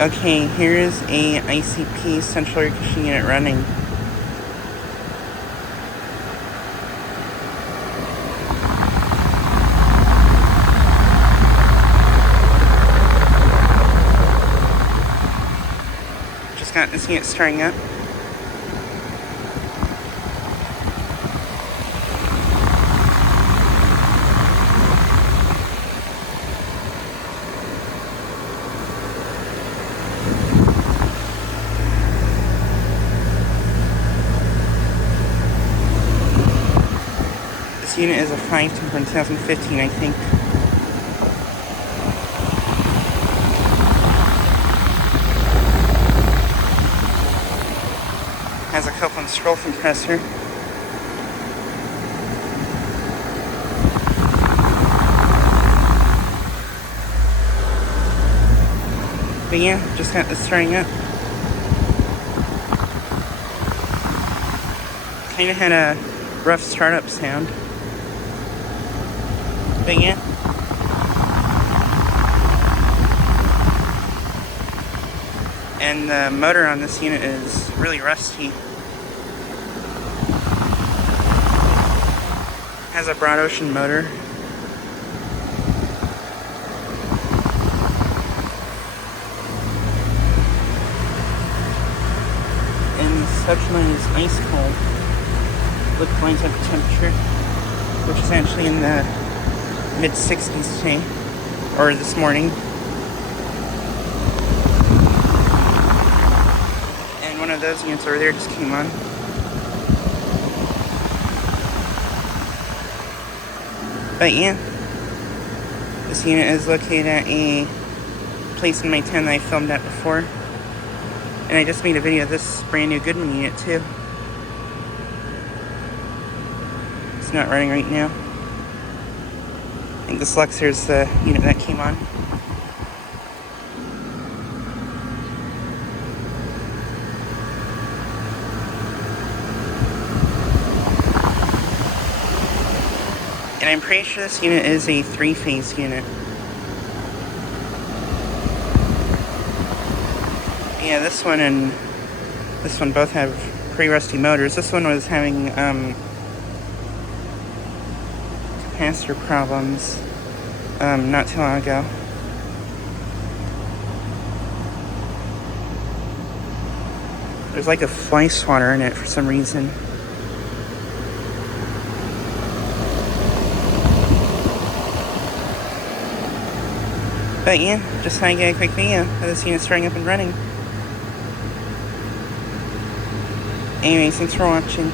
Okay, here is a ICP central air conditioning unit running. Just got this unit starting up. This unit is a 510 from 2015, I think. Has a Copeland scroll compressor. But yeah, just got this starting up. Kinda had a rough startup sound. But yeah. And the motor on this unit is really rusty. Has a broad ocean motor. And the suction line is ice cold. Liquid line temperature, which is actually in the mid-60s today, or this morning. And one of those units over there just came on. But yeah, this unit is located at a place in my town that I filmed at before. And I just made a video of this brand new Goodman unit too. It's not running right now. I think this Luxor is the unit that came on. And I'm pretty sure this unit is a 3-phase unit. Yeah, this one and this one both have pretty rusty motors. This one was having capacitor problems not too long ago. There's like a fly swatter in it for some reason. But yeah, just thought I'd get a quick video of this unit starting up and running. Anyways, thanks for watching.